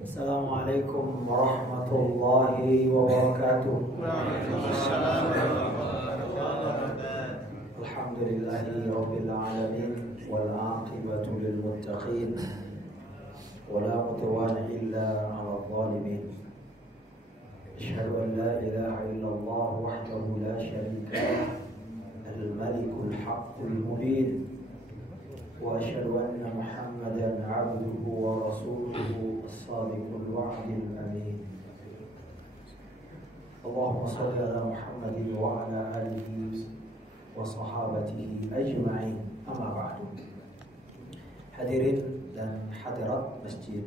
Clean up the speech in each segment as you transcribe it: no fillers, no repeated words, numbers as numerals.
Assalamualaikum warahmatullahi wabarakatuh. Waalaikumsalam warahmatullahi wabarakatuh. Alhamdulillahi rabbil alamin wal aqibatu lil muttaqin wala udwana illa 'alal zalimin. Asyhadu an la ilaha illallah wahdahu la syarika lah, al-malikul haqqul mubin. Wa asyhadu anna Muhammadan 'abduhu wa rasuluhu as-sadiqul wa'dil amin. Allahumma shalli ala Muhammadin wa ala alihi wa sahabatihi ajma'in. Amma ba'du. Hadirin dan hadirat Masjid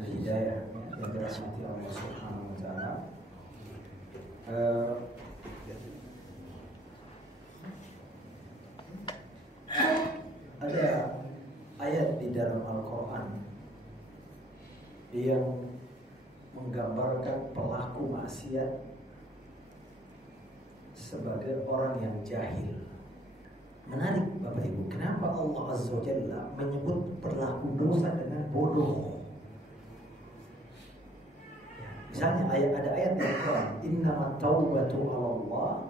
Al-Hidayah yang dirahmati Allah Subhanahu wa taala. Ada ayat di dalam Al-Quran yang menggambarkan pelaku maksiat sebagai orang yang jahil. Menarik Bapak Ibu, kenapa Allah Azza wa Jalla menyebut pelaku dosa dengan bodoh? Misalnya ada ayat di Al-Quran, innamat taubatu 'alallah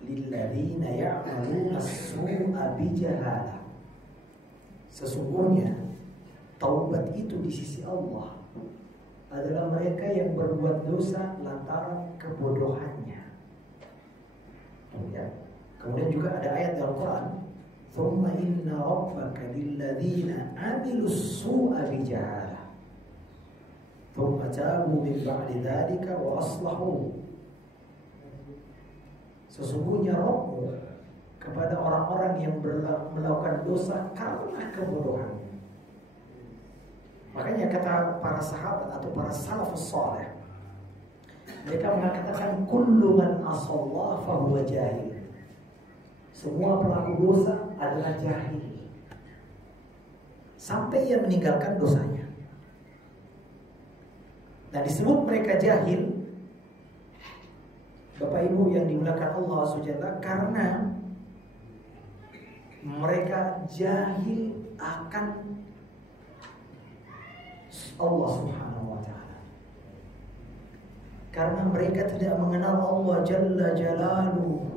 lilladzina ya'maluna as-su'a bijahalah. Sesungguhnya taubat itu di sisi Allah adalah mereka yang berbuat dosa lantaran kebodohannya. Ya. Kemudian juga ada ayat dalam Quran, "Tsumma inna rabbaka lilladzina 'amilus su'a bijahalah. Tsumma tabu min ba'di dzalika wa aslahu." Sesungguhnya Rabb kepada orang-orang yang melakukan dosa karena kebodohannya. Makanya kata para sahabat atau para salafus saleh, mereka mengatakan kullu man asallah fahuwa jahil. Semua pelaku dosa adalah jahil sampai ia meninggalkan dosanya. Dan disebut mereka jahil, Bapak Ibu yang dimuliakan Allah SWT, karena mereka jahil akan Allah Subhanahu wa ta'ala. Karena mereka tidak mengenal Allah Jalla Jalaluhu.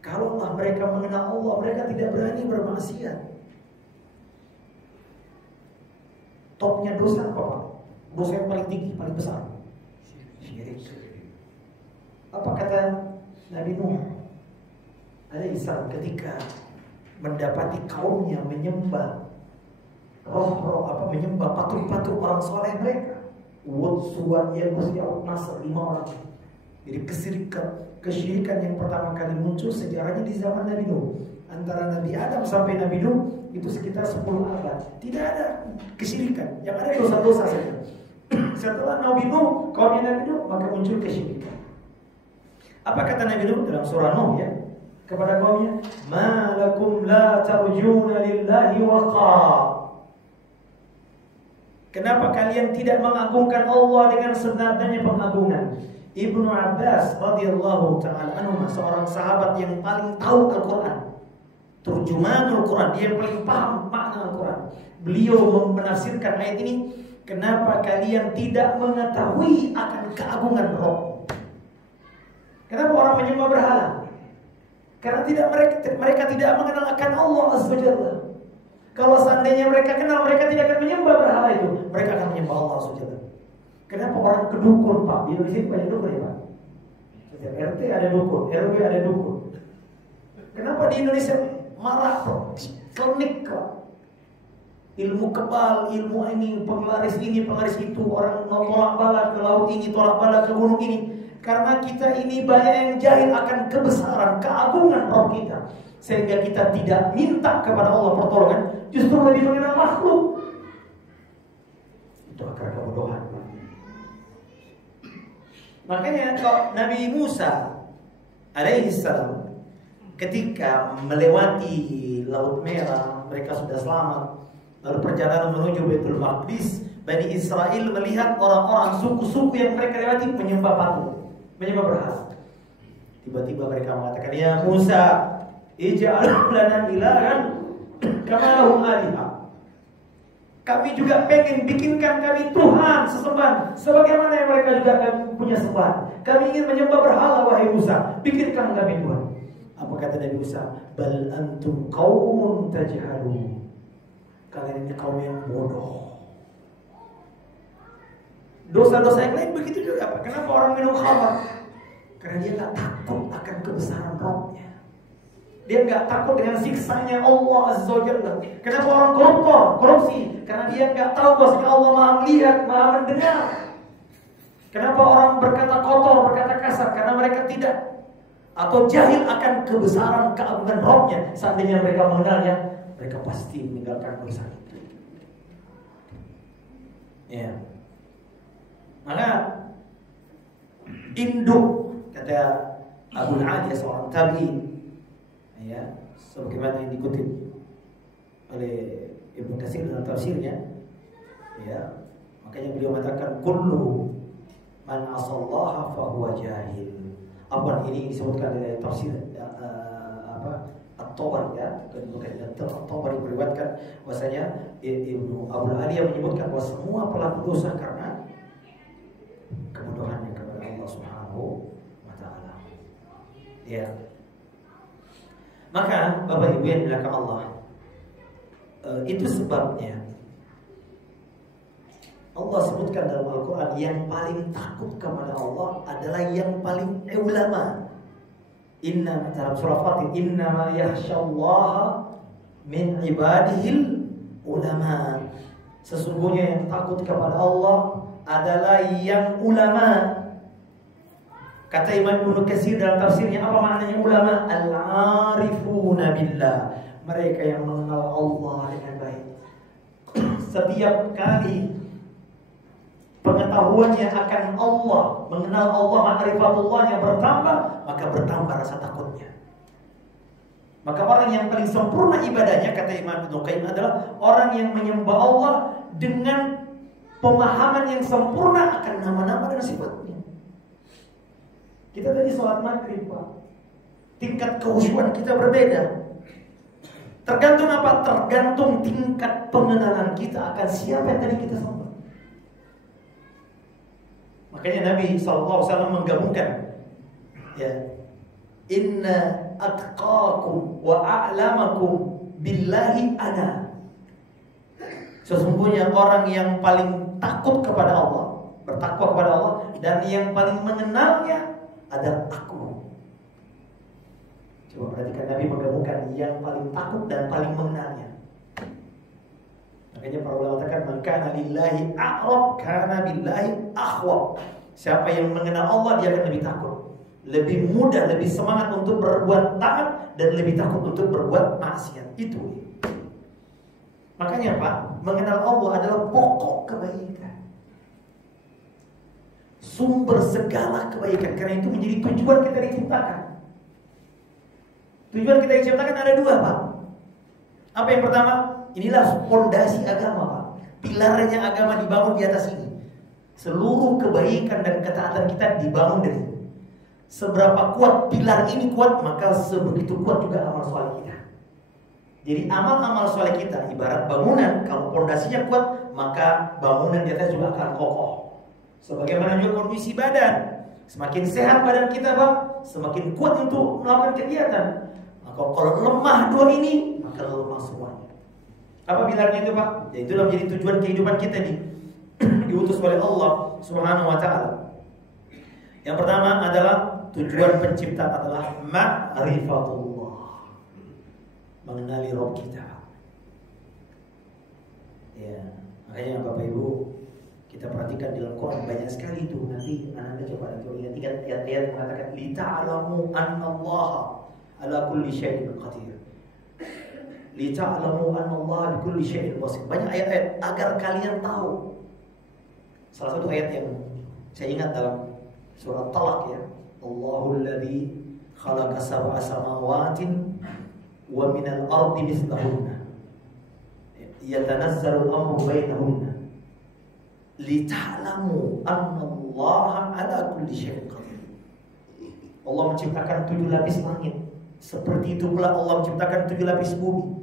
Kalaulah mereka mengenal Allah, mereka tidak berani bermaksiat. Topnya dosa apa Pak? Dosa yang paling tinggi, paling besar, syirik. Apa kata Nabi Nuh alaihissalam ketika mendapati kaumnya menyembah menyembah patung-patung orang soleh mereka? Wud, Suwad, Yagus, Ya'ud, Nasr, 5 orang. Jadi kesyirikan yang pertama kali muncul sejarahnya di zaman Nabi Nuh. Antara Nabi Adam sampai Nabi Nuh itu sekitar 10 abad. Tidak ada kesyirikan, yang ada dosa-dosa saja. Setelah Nabi Nuh, kaumnya Nabi Nuh, maka muncul kesyirikan. Apa kata Nabi Nuh dalam surah Nuh ya? Kepada kaumnya, "Ma lakum la tarjuna lillahi waqara." Kenapa kalian tidak mengagungkan Allah dengan sebenarnya pengagungan? Ibnu Abbas radhiyallahu taala anhu, seorang sahabat yang paling tahu Al-Qur'an, turjumanul Quran, dia yang paling paham makna Al-Quran. Beliau menafsirkan ayat ini, kenapa kalian tidak mengetahui akan keagungan Rabb? Kenapa orang menyembah berhala? Karena mereka tidak mengenal akan Allah Azza wa Jalla. Kalau seandainya mereka kenal, mereka tidak akan menyembah berhala itu. Mereka akan menyembah Allah Azza wa Jalla. Kenapa orang kedukun Pak? Di Indonesia banyak dukun ya Pak? Setiap RT ada dukun, RW ada dukun. Kenapa di Indonesia malah klinik Pak? Ilmu kebal, ilmu ini, penglaris itu, orang tolak bala ke laut ini, tolak bala ke gunung ini. Karena kita ini banyak yang jahil akan kebesaran, keagungan Rabb kita, sehingga kita tidak minta kepada Allah pertolongan, justru lebih mengenal makhluk. Itu akar kebodohan. Makanya kalau Nabi Musa alaihissalam ketika melewati Laut Merah, mereka sudah selamat. Lalu perjalanan menuju Baitul Maqdis, Bani Israel melihat orang-orang suku-suku yang mereka lewati menyembah patung, menyembah berhala. Tiba-tiba mereka mengatakan, "Ya Musa, ij'al lana ilahan kama lahum alihah. Kami juga pengen bikinkan kami Tuhan sesembahan sebagaimana yang mereka juga punya sembahan. Kami ingin menyembah berhala, wahai Musa, bikinkan kami Tuhan. Apa kata Nabi Musa? Bal antum qaumun tajhalun. Kalian ini kaum yang bodoh. Dosa-dosa yang lain begitu juga, Pak. Kenapa orang minum khamar? Karena dia nggak takut akan kebesaran Rabb-nya. Dia nggak takut dengan siksanya Allah Azza wa Jalla. Kenapa orang korupsi? Karena dia nggak tahu bahwa Allah Maha melihat, Maha mendengar. Kenapa orang berkata kotor, berkata kasar? Karena mereka tidak atau jahil akan kebesaran keagungan Rabb-nya. Seandainya mereka mengenalnya, mereka pasti meninggalkan dosa itu. Ya. Maka induk, kata Abu Aliyah seorang tabi'in, ya, sebagaimana yang dikutip oleh Ibnu Katsir dalam tafsirnya, ya, makanya beliau mengatakan kullu man asallaha fa huwa jahil. Apa ini disebutkan oleh tafsir At-Tabari, ya, kemudian At-Tabari meriwayatkan bahwasanya Ibnu Abu Aliyah menyebutkan bahwa semua pelaku dosa karena kebodohannya kepada Allah Subhanahu wa taala. Ya. Maka Bapak Ibu yang dimuliakan Allah, itu sebabnya Allah sebutkan dalam Al-Quran yang paling takut kepada Allah adalah yang paling ulama. Inna dalam surah Fatir, innama yakhsyallaha min ibadihil ulama. Sesungguhnya yang takut kepada Allah adalah yang ulama. Kata Imam Ibnu Katsir dalam tafsirnya, apa maknanya ulama? Al-arifuna billah, mereka yang mengenal Allah dengan baik. Setiap kali pengetahuannya akan Allah, mengenal Allah, ma'rifatullahnya bertambah, maka bertambah rasa takutnya. Maka orang yang paling sempurna ibadahnya, kata Imam Ibnu Qayyim, adalah orang yang menyembah Allah dengan pemahaman yang sempurna akan nama-nama dan sifatnya. Kita tadi sholat maghrib, Pak, tingkat kehusyuan kita berbeda. Tergantung apa? Tergantung tingkat pengenalan kita akan siapa yang tadi kita sembah. Makanya Nabi SAW menggabungkan, ya, inna atqakum wa a'lamakum billahi ana. Sesungguhnya orang yang paling takut kepada Allah, bertakwa kepada Allah, dan yang paling mengenalnya adalah aku. Coba perhatikan, Nabi menggabungkan yang paling takut dan paling mengenalnya. Makanya para ulama katakan, man kana lillahi a'rab kana billahi akhwab. Siapa yang mengenal Allah, dia akan lebih takut, lebih mudah, lebih semangat untuk berbuat taat, dan lebih takut untuk berbuat maksiat. Itu. Makanya Pak, mengenal Allah adalah pokok kebaikan, sumber segala kebaikan. Karena itu menjadi tujuan kita diciptakan. Tujuan kita diciptakan ada dua, Pak. Apa yang pertama? Inilah fondasi agama, Pak. Pilarnya agama dibangun di atas ini. Seluruh kebaikan dan ketaatan kita dibangun dari ini. Seberapa kuat pilar ini kuat, maka sebegitu kuat juga amal soleh kita. Jadi amal-amal soleh kita ibarat bangunan. Kalau fondasinya kuat, maka bangunan di atas juga akan kokoh. Sebagaimana juga kondisi badan. Semakin sehat badan kita, Pak, semakin kuat untuk melakukan kegiatan. Maka kalau lemah dua ini, maka lemah semuanya. Apa pilarnya itu, Pak? Ya, itulah menjadi tujuan kehidupan kita diutus oleh Allah Subhanahu wa taala. Yang pertama adalah tujuan pencipta adalah ma'rifatullah, mengenali Rabb kita. Ya, makanya Bapak Ibu, kita perhatikan di dalam Quran banyak sekali itu. Nanti Anda coba lihat ayat-ayat mengatakan li ta'lamu annallaha ala kulli syai'in qadir. Li ta'lamu annallaha bi kulli syai'in basir. Banyak ayat-ayat agar kalian tahu. Salah satu ayat yang saya ingat dalam surah Talaq, ya, Allahul ladzi khalaqa sab'a samawatin wa minal ardi mislahunna yatanazzalu al-amru bainahunna lita'lamu annallaha ala kulli syai'in qadir. Allah menciptakan 7 lapis langit. Seperti itu pula Allah menciptakan 7 lapis bumi.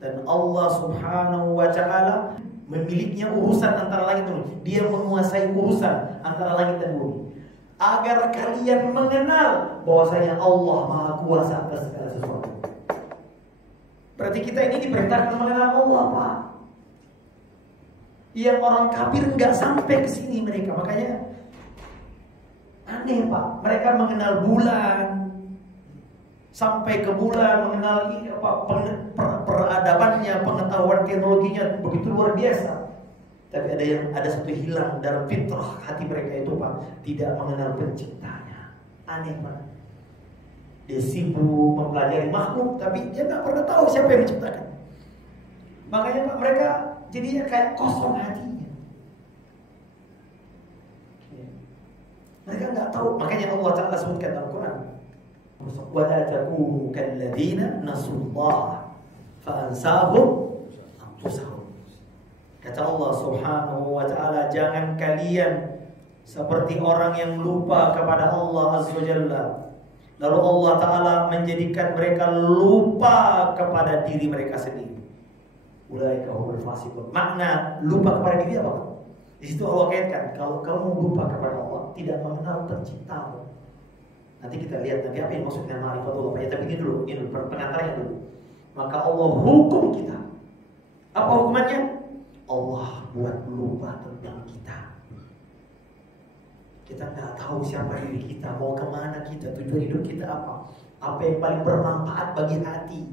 Dan Allah Subhanahu wa ta'ala memilikinya urusan antara langit dan bumi. Dia menguasai urusan antara langit dan bumi. Agar kalian mengenal bahwasanya Allah Maha Kuasa atas segala sesuatu. Berarti kita ini diperintahkan mengenal Allah, Pak. Yang orang kafir nggak sampai ke sini mereka. Makanya aneh, Pak. Mereka mengenal bulan, sampai ke bulan, mengenal peradabannya, pengetahuan teknologinya begitu luar biasa. Tapi ada satu hilang dalam fitrah hati mereka itu, Pak, tidak mengenal penciptanya. Aneh, Pak. Dia sibuk mempelajari makhluk, tapi dia nggak pernah tahu siapa yang menciptakan. Makanya, Pak, mereka jadinya kayak kosong hatinya. Mereka nggak tahu. Makanya Allah Ta'ala sebutkan dalam Quran, wala takunu kalladzina nasullaha fa'ansahum anfusahum. Kata Allah Subhanahu wa ta'ala, jangan kalian seperti orang yang lupa kepada Allah Azza wa Jalla. Lalu Allah Ta'ala menjadikan mereka lupa kepada diri mereka sendiri. Ulaika humul fasiqun. Makna lupa kepada diri apa? Di situ Allah kaitkan, kalau kamu lupa kepada Allah, tidak mengenal penciptamu. Nanti kita lihat nanti apa yang maksudnya ma'rifatullah. Tapi ini dulu pengantarnya dulu. Maka Allah hukum kita. Apa hukumannya? Allah buat lupa tentang kita. Kita nggak tahu siapa diri kita, mau kemana kita, tujuan hidup kita apa yang paling bermanfaat bagi hati.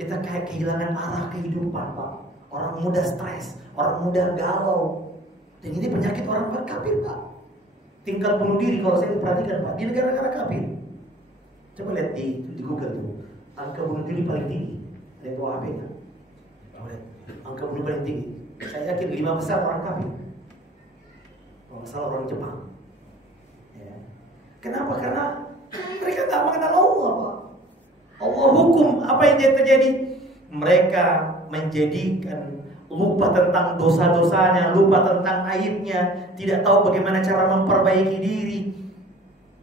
Kita kayak kehilangan arah kehidupan, Pak. Orang muda stres, orang muda galau. Dan ini penyakit orang kafir, Pak. Tingkat bunuh diri kalau saya perhatikan, Pak, di negara-negara kafir. Coba lihat di Google tuh, angka bunuh diri paling tinggi. Ada yang bawa HP kan? Angka bunuh paling tinggi. Saya yakin 5 besar orang kafir. Kalau nggak salah orang Jepang. Ya. Kenapa? Karena mereka nggak mengenal Allah, Pak. Allah hukum apa yang terjadi. Mereka menjadikan lupa tentang dosa-dosanya, lupa tentang aibnya, tidak tahu bagaimana cara memperbaiki diri,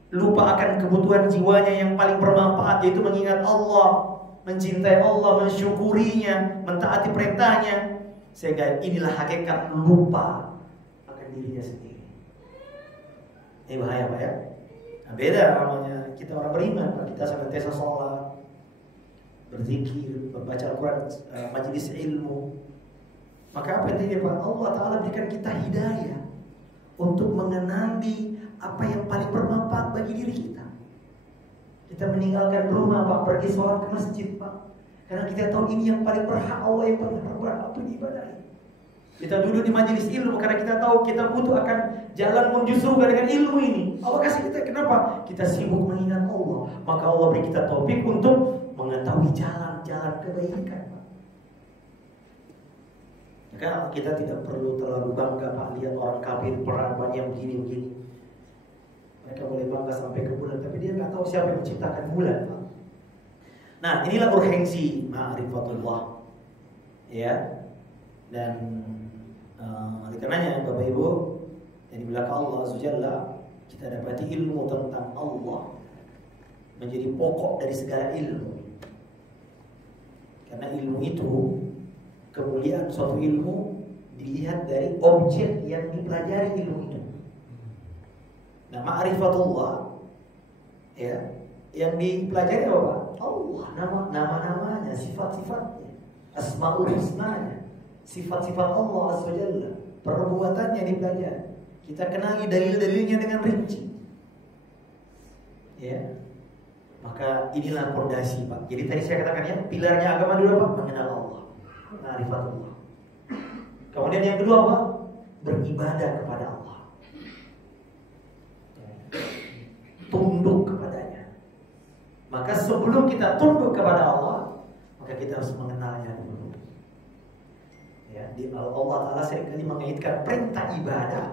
lupa akan kebutuhan jiwanya yang paling bermanfaat, yaitu mengingat Allah, mencintai Allah, mensyukurinya, mentaati perintahnya. Sehingga inilah hakikat lupa akan dirinya sendiri. Ini bahaya, Pak, ya. Nah, beda namanya kita orang beriman, Pak. Kita senantiasa sholat, berzikir, membaca Al-Quran, majelis ilmu. Maka apa yang terjadi, Pak? Allah Ta'ala berikan kita hidayah untuk mengenali apa yang paling bermanfaat bagi diri kita. Kita meninggalkan rumah, Pak, pergi sholat ke masjid, Pak, karena kita tahu ini yang paling berhak Allah, yang paling berhak untuk diibadahi. Kita duduk di majelis ilmu karena kita tahu kita butuh akan jalan menuju surga dengan ilmu ini. Allah kasih kita, kenapa? Kita sibuk mengingat Allah. Maka Allah beri kita taufik untuk mengetahui jalan-jalan kebaikan. Maka kita tidak perlu terlalu bangga, Pak, lihat orang kafir peradaban yang begini-begini. Mereka boleh bangga sampai ke bulan, tapi dia nggak tahu siapa yang menciptakan bulan, Pak. Nah, inilah urgensi ma'rifatullah, ya. Dan oleh karenanya, Bapak Ibu yang dimulakan Allah Azza wa Jalla, kita dapati ilmu tentang Allah menjadi pokok dari segala ilmu. Karena ilmu itu, kemuliaan suatu ilmu dilihat dari objek yang dipelajari ilmu itu. Nah, ma'rifatullah, ya, yang dipelajari apa? Allah, nama-namanya, sifat-sifatnya, asmaul husnanya, sifat-sifat Allah Azza wa Jalla, perbuatannya dipelajari. Kita kenali dalil-dalilnya dengan rinci. Ya. Maka inilah fondasi, Pak. Jadi tadi saya katakan, ya, pilarnya agama dulu apa? Mengenal Allah, ma'rifatullah. Kemudian yang kedua apa? Beribadah kepada Allah, tunduk kepadanya. Maka sebelum kita tunduk kepada Allah, maka kita harus mengenalnya dulu. Ya, di Allah Ta'ala seringkali mengaitkan perintah ibadah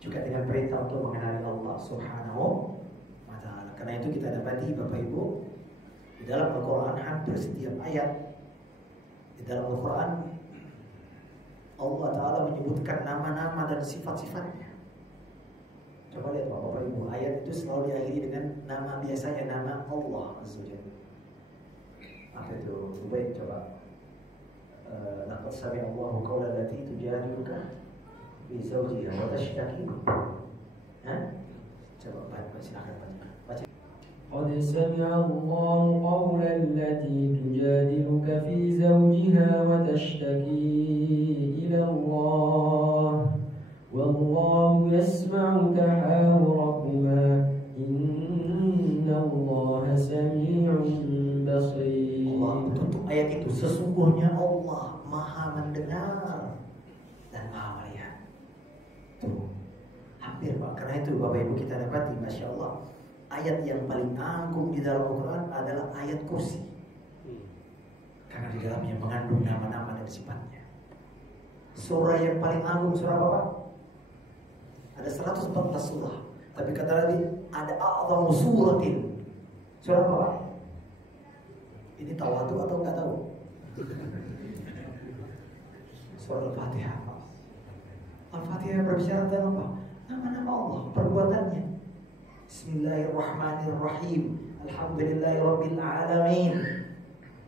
juga dengan perintah untuk mengenali Allah Subhanahu wa Ta'ala. Karena itu kita dapati, Bapak Ibu, di dalam Al-Quran hampir setiap ayat di dalam Al-Quran Allah Ta'ala menyebutkan nama-nama dan sifat-sifatnya. Coba lihat, Bapak Ibu, ayat itu selalu diakhiri dengan nama biasanya, nama Allah Azza wa Jalla. Apa itu? Baik, coba. Laqad sami'a Allahu qawla allati tujadiluka fi zawjiha wa tashtaki. Coba baca, silakan baca. قد سمع الله قول التي تجادلك في زوجها وتشتكي إلى الله والله يسمع تحاوركما إن الله سميع بصير. Allah tutup ayat itu, sesungguhnya Allah Maha mendengar dan Maha melihat. Tuh, hampir Pak. Karena itu Bapak Ibu kita dapati, Masya Allah, ayat yang paling agung di dalam Al-Quran adalah ayat kursi. Karena di dalamnya mengandung nama-nama dan sifatnya. Surah yang paling agung surah apa Pak? Ada 114 surah. Tapi kata Nabi, ada a'zamu suratin. Surah apa Pak? Ini tawadu atau enggak tahu? Surah Al-Fatihah. Al-Fatihah berbicara tentang apa? Nama-nama Allah, perbuatannya. Bismillahirrahmanirrahim. Alhamdulillahirabbil alamin.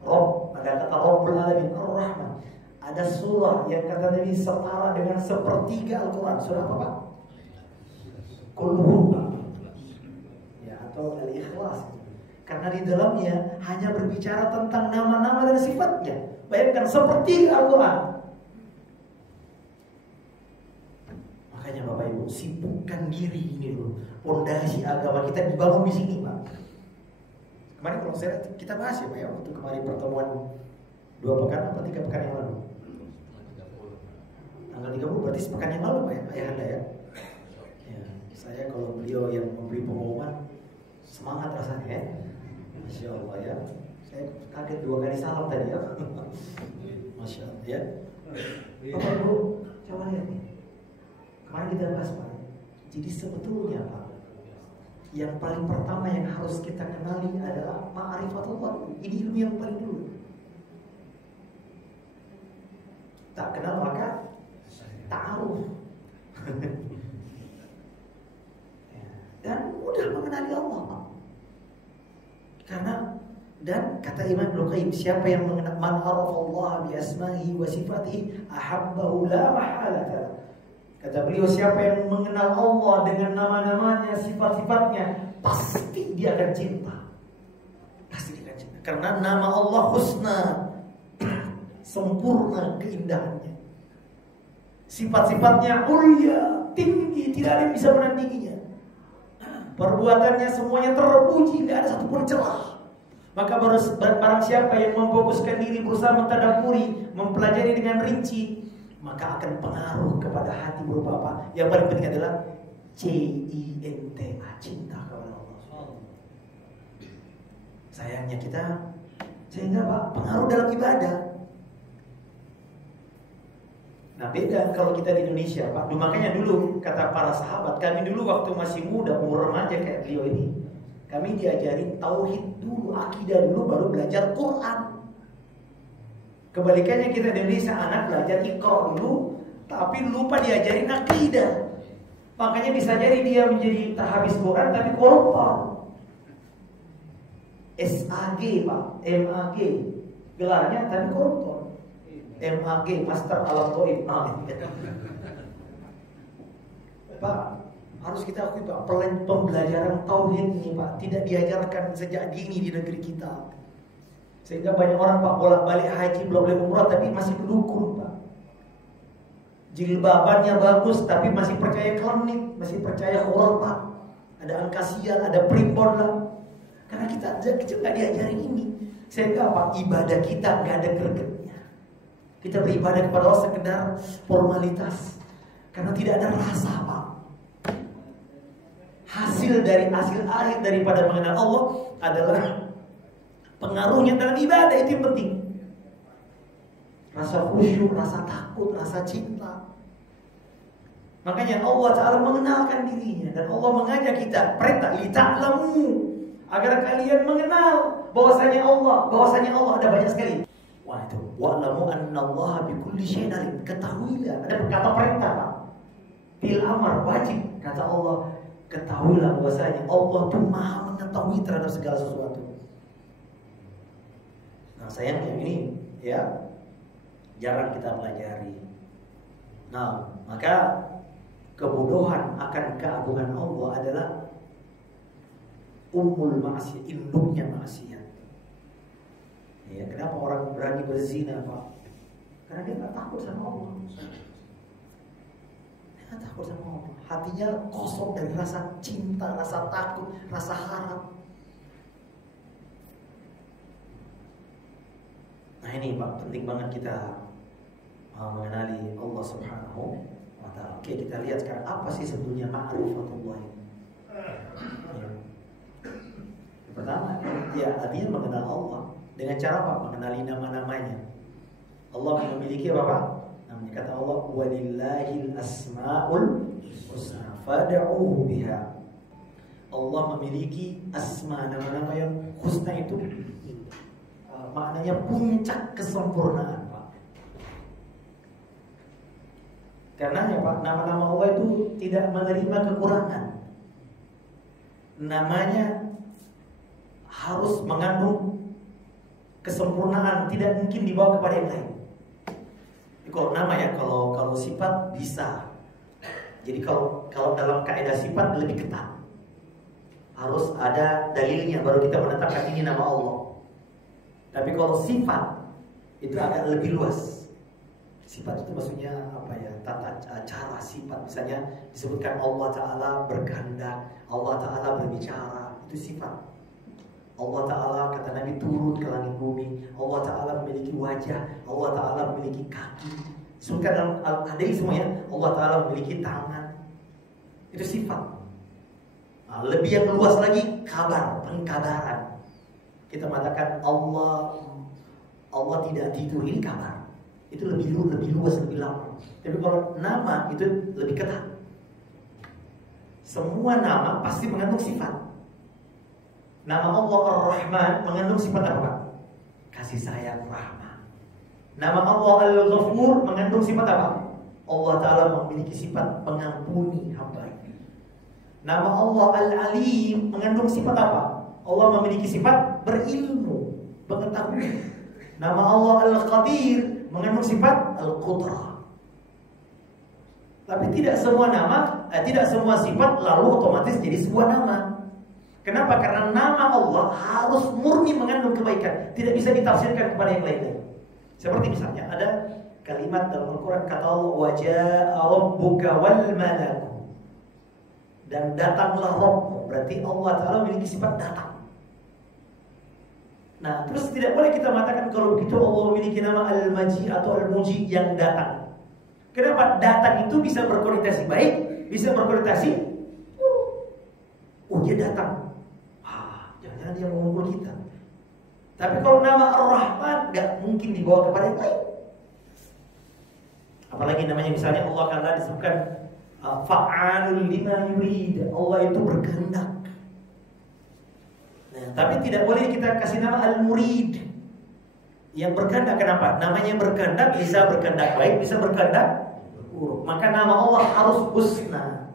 Rabb, ada kata Rabbul alamin, Ar-Rahman. Ada surah yang kata Nabi setara dengan sepertiga Al-Quran. Surah apa Pak? Qul huwa. Ya, atau Al-Ikhlas. Karena di dalamnya hanya berbicara tentang nama-nama dan sifatnya. Bayangkan sepertiga Al-Quran. Makanya Bapak Ibu, sibukkan diri ini dulu. Pondasi agama kita dibangun di sini Pak. Kemarin kalau kita bahas ya Pak ya, waktu kemarin pertemuan 2 pekan atau 3 pekan yang lalu. Tanggal 30 berarti sepekan yang lalu Pak ya, ayah anda ya. Ya, saya kalau beliau yang memberi pengumuman semangat rasanya ya. Masya Allah ya. Saya kaget 2 kali salam tadi ya. Masya Allah ya. Bapak Ibu, coba lihat nih. Kemarin kita bahas Pak. Jadi sebetulnya Pak, yang paling pertama yang harus kita kenali adalah ma'rifatullah. Ini ilmu yang paling dulu. Tak kenal maka ta'aruf. Dan mudah mengenali Allah Pak. Karena dan kata Imam Ibnu Qayyim, siapa yang mengenal man arafallaha bi asma'ihi wa sifatihi ahabbahu la mahalata. Kata beliau, siapa yang mengenal Allah dengan nama-namanya, sifat-sifatnya, pasti dia akan cinta. Pasti dia akan cinta. Karena nama Allah husna, sempurna keindahannya. Sifat-sifatnya mulia, tinggi, tidak ada yang bisa menandinginya. Perbuatannya semuanya terpuji, tidak ada satupun celah. Maka barang siapa yang memfokuskan diri berusaha mentadabburi, mempelajari dengan rinci, maka akan pengaruh kepada hati berupa apa? Yang paling penting adalah cinta, cinta kepada Allah. Sayangnya kita sehingga Pak, pengaruh dalam ibadah. Nah beda kalau kita di Indonesia Pak. Makanya dulu kata para sahabat, kami dulu waktu masih muda, umur remaja kayak beliau ini, kami diajarin tauhid dulu, akidah dulu, baru belajar Quran. Kebalikannya kita di Indonesia, anak belajar Iqra dulu, tapi lupa diajarin akidah. Makanya bisa jadi dia menjadi tahfiz Quran tapi koruptor. SAG Pak, MAG gelarnya tapi koruptor. MAG, Master Alam Goib. Pak, harus kita akui Pak, pembelajaran tauhid ini Pak tidak diajarkan sejak dini di negeri kita. Sehingga banyak orang Pak bolak-balik haji, belum boleh umrah tapi masih berdukun Pak. Jilbabannya bagus tapi masih percaya klinik, masih percaya khurafat. Ada angka sial, ada primbon lah. Karena kita nggak diajarin ini. Sehingga Pak, ibadah kita nggak ada gregetnya. Kita beribadah kepada Allah sekedar formalitas. Karena tidak ada rasa Pak. Hasil akhir daripada mengenal Allah adalah pengaruhnya dalam ibadah, itu yang penting. Rasa khusyuk, rasa takut, rasa cinta. Makanya Allah Ta'ala mengenalkan dirinya. Dan Allah mengajak kita, perintah lita'lamu, agar kalian mengenal bahwasanya Allah ada banyak sekali. Wah itu, wa'lamu annallaha bikulli syai'in alim. Ketahuilah, ada kata perintah Pak. Bil amar, wajib. Kata Allah, ketahuilah bahwasanya Allah itu Maha mengetahui terhadap segala sesuatu. Nah, Nah, sayangnya ini ya jarang kita pelajari. Nah, maka kebodohan akan keagungan Allah adalah ummul maksiat, induknya maksiat. Ya, kenapa orang berani berzina, Pak? Karena dia nggak takut sama Allah. Dia nggak takut sama Allah. Hatinya kosong dari rasa cinta, rasa takut, rasa harap. Nah ini Pak, penting banget kita mengenali Allah Subhanahu wa Ta'ala. Oke, kita lihat sekarang apa sih sebetulnya ma'rifatullah ini. Ya. Pertama, ya artinya mengenal Allah. Dengan cara apa? Mengenali nama-namanya. Allah memiliki apa Pak? Namanya kata Allah, walillahil asma'ul husna fad'uhu biha. Allah memiliki asma, nama-nama yang husna itu maknanya puncak kesempurnaan, Pak. Karena ya Pak, nama-nama Allah itu tidak menerima kekurangan. Namanya harus mengandung kesempurnaan, tidak mungkin dibawa kepada yang lain. Kalau nama ya, kalau sifat bisa. Jadi kalau dalam kaidah sifat lebih ketat. Harus ada dalilnya baru kita menetapkan ini nama Allah. Tapi kalau sifat itu agak lebih luas. Sifat itu maksudnya apa ya? Tata cara sifat. Misalnya disebutkan Allah Ta'ala berkehendak, Allah Ta'ala berbicara, itu sifat. Allah Ta'ala kata Nabi turun ke langit bumi, Allah Ta'ala memiliki wajah, Allah Ta'ala memiliki kaki. Disebutkan dalam Al-Hadis semuanya, Allah Ta'ala memiliki tangan. Itu sifat. Nah, lebih yang luas lagi kabar, pengkabaran. Kita mengatakan Allah tidak tidur, ini kabar. Itu lebih luas, lebih lama. Tapi kalau nama itu lebih ketat. Semua nama pasti mengandung sifat. Nama Allah Ar-Rahman mengandung sifat apa? Kasih sayang, rahmat. Nama Allah Al-Ghafur mengandung sifat apa? Allah Ta'ala memiliki sifat mengampuni hamba. Nama Allah Al-Alim mengandung sifat apa? Allah memiliki sifat berilmu, pengetahuan. Nama Allah Al-Qadir mengandung sifat Al-Qudrah. Tapi tidak semua nama, tidak semua sifat lalu otomatis jadi sebuah nama. Kenapa? Karena nama Allah harus murni mengandung kebaikan, tidak bisa ditafsirkan kepada yang lain. Seperti misalnya ada kalimat dalam Al-Quran kata Allah, waja'a rabbuka wal malaku, dan datanglah Rabbmu. Berarti Allah Ta'ala memiliki sifat datang. Nah, terus tidak boleh kita mengatakan kalau begitu Allah memiliki nama Al-Maji atau Al-Muji yang datang. Kenapa? Datang itu bisa berkonotasi baik, bisa berkonotasi dia datang. Jangan-jangan dia mengumpul kita. Tapi kalau nama Ar-Rahman gak mungkin dibawa kepada yang lain. Apalagi namanya misalnya Allah Ta'ala disebutkan fa'alul lima yurid, Allah itu berkehendak. Nah, tapi tidak boleh kita kasih nama Al-Murid, yang berkehendak. Kenapa? Namanya berkehendak, bisa berkehendak baik, bisa berkehendak buruk. Maka nama Allah harus husna.